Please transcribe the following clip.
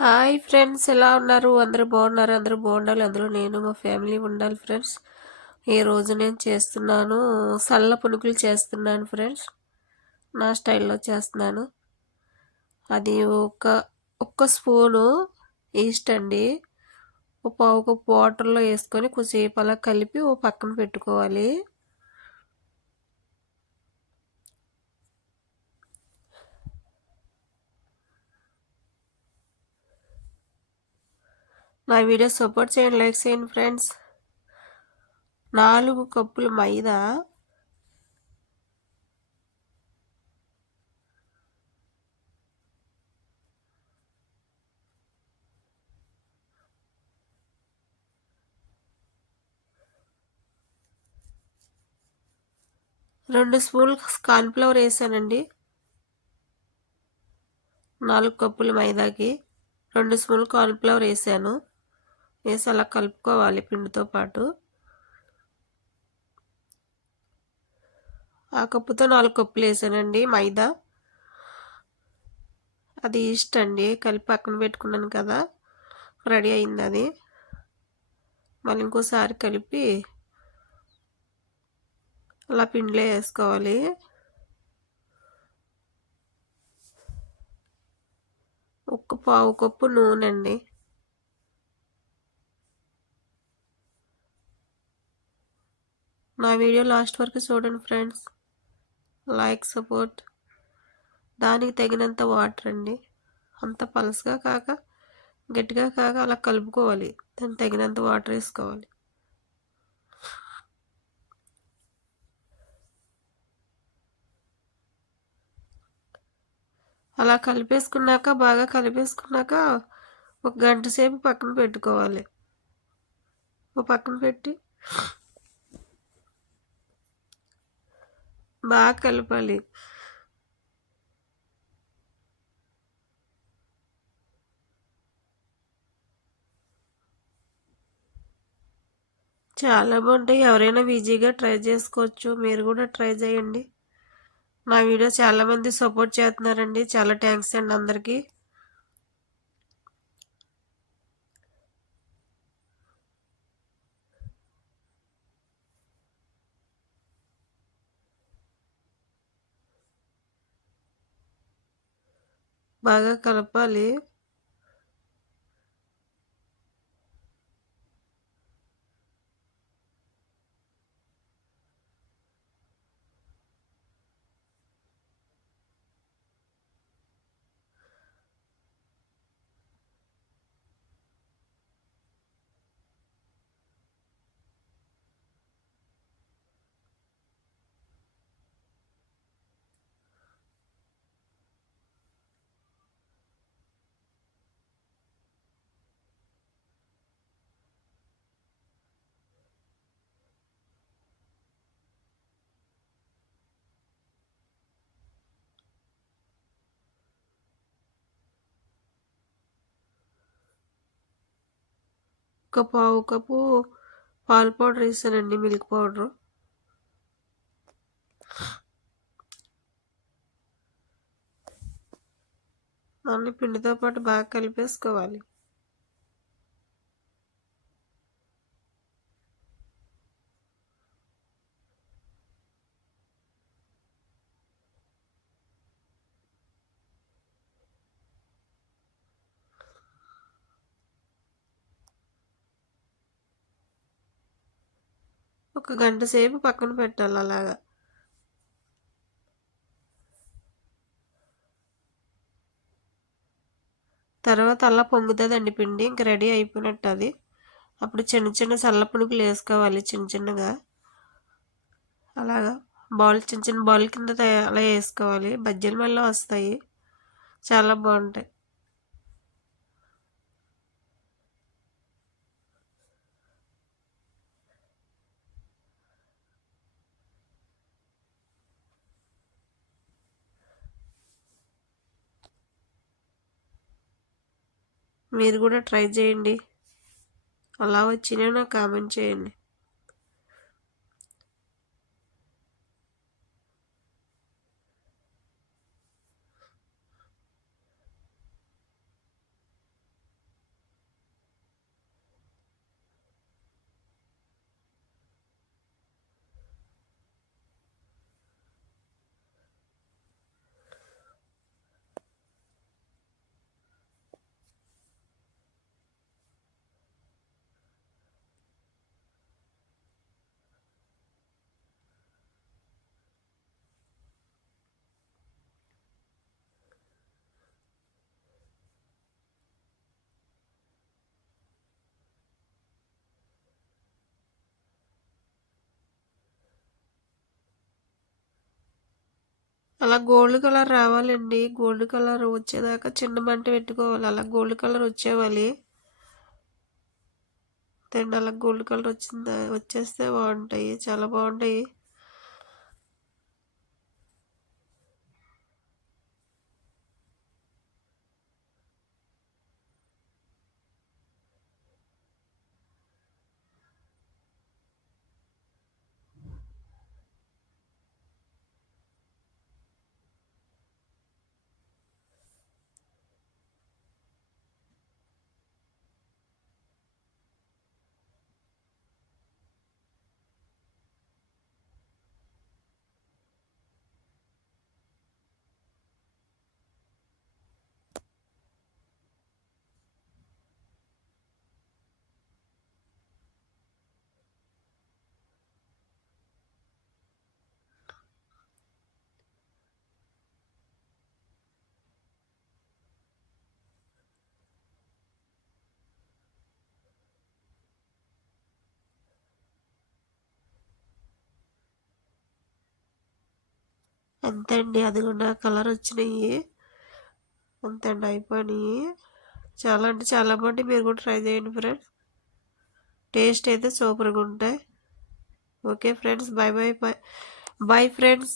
Hi friends, ఎలా ఉన్నారు? అందరూ బాగున్నారు? అందరూ బాగుండాలి. అందులో నేను మా ఫ్యామిలీ ఉండాలి ఫ్రెండ్స్. ఈ రోజు నేను చేస్తున్నాను, సల్ల పునుకులు చేస్తున్నాను ఫ్రెండ్స్. నా స్టైల్లో చేస్తున్నాను. అది ఒక్క స్పూను ఈస్ట్ అండి. ఒక పావు కప్పు వాటర్లో వేసుకొని కొద్దిసేపు అలా కలిపి ఓ పక్కన పెట్టుకోవాలి. నా వీడియో సపోర్ట్ చేయండి, లైక్ చేయండి ఫ్రెండ్స్. 4 కప్పులు మైదా, 2 స్పూన్లు కార్న్ఫ్లవర్ వేసానండి. 4 కప్పులు మైదాకి 2 స్పూన్లు కార్న్ఫ్లవర్ వేసాను. వేసి అలా కలుపుకోవాలి పిండితో పాటు. ఆ కప్పుతో 4 కప్పులు వేసానండి మైదా. అది ఈస్ట్ అండి, కలిపి పక్కన పెట్టుకున్నాను కదా, రెడీ అయింది అది. మళ్ళీ ఇంకోసారి కలిపి అలా పిండిలో వేసుకోవాలి. ఒక పావు కప్పు నూనె అండి. నా వీడియో లాస్ట్ వరకు చూడండి ఫ్రెండ్స్, లైక్ సపోర్ట్. దానికి తగినంత వాటర్ అండి. అంత పలసగా కాక గట్టిగా కాక అలా కలుపుకోవాలి. దానికి తగినంత వాటర్ వేసుకోవాలి. అలా కలిపేసుకున్నాక, బాగా కలిపేసుకున్నాక ఒక గంట సేపు పక్కన పెట్టుకోవాలి. ఒక పక్కన పెట్టి బాగా కలపాలి. చాలా బాగుంటాయి. ఎవరైనా ఈజీగా ట్రై చేసుకోవచ్చు. మీరు కూడా ట్రై చేయండి. నా వీడియో చాలామంది సపోర్ట్ చేస్తున్నారండి. చాలా థ్యాంక్స్ అండి అందరికీ. బాగా కలపాలి. ఒక పావు కప్పు పాల పౌడర్ వేసానండి, మిల్క్ పౌడర్. అన్ని పిండితో పాటు బాగా కలిపేసుకోవాలి. ఒక గంట సేపు పక్కన పెట్టాలి అలాగా. తర్వాత అలా పొంగుతుందండి పిండి, ఇంక రెడీ అయిపోయినట్టు అది. అప్పుడు చిన్న చిన్న సల్ల పునుకులు వేసుకోవాలి, చిన్న చిన్నగా అలాగా. చిన్న చిన్న బాల్ కింద అలా వేసుకోవాలి. బజ్జీల మళ్ళీ వస్తాయి, చాలా బాగుంటాయి. మీరు కూడా ట్రై చేయండి. అలా వచ్చినా నాకు కామెంట్ చేయండి. అలా గోల్డ్ కలర్ రావాలండి. గోల్డ్ కలర్ వచ్చేదాకా చిన్న మంట పెట్టుకోవాలి. అలా గోల్డ్ కలర్ వచ్చేవాలి. అండ్ అలా గోల్డ్ కలర్ వచ్చేస్తే బాగుంటాయి, చాలా బాగుంటాయి. అంతే అండి, అది కూడా కలర్ వచ్చినాయి. అంతే అండి, అయిపోయినాయి. చాలా అంటే చాలా బాగుంటాయి. మీరు కూడా ట్రై చేయండి ఫ్రెండ్స్. టేస్ట్ అయితే సూపర్గా ఉంటాయి. Okay friends, bye bye bye bye friends.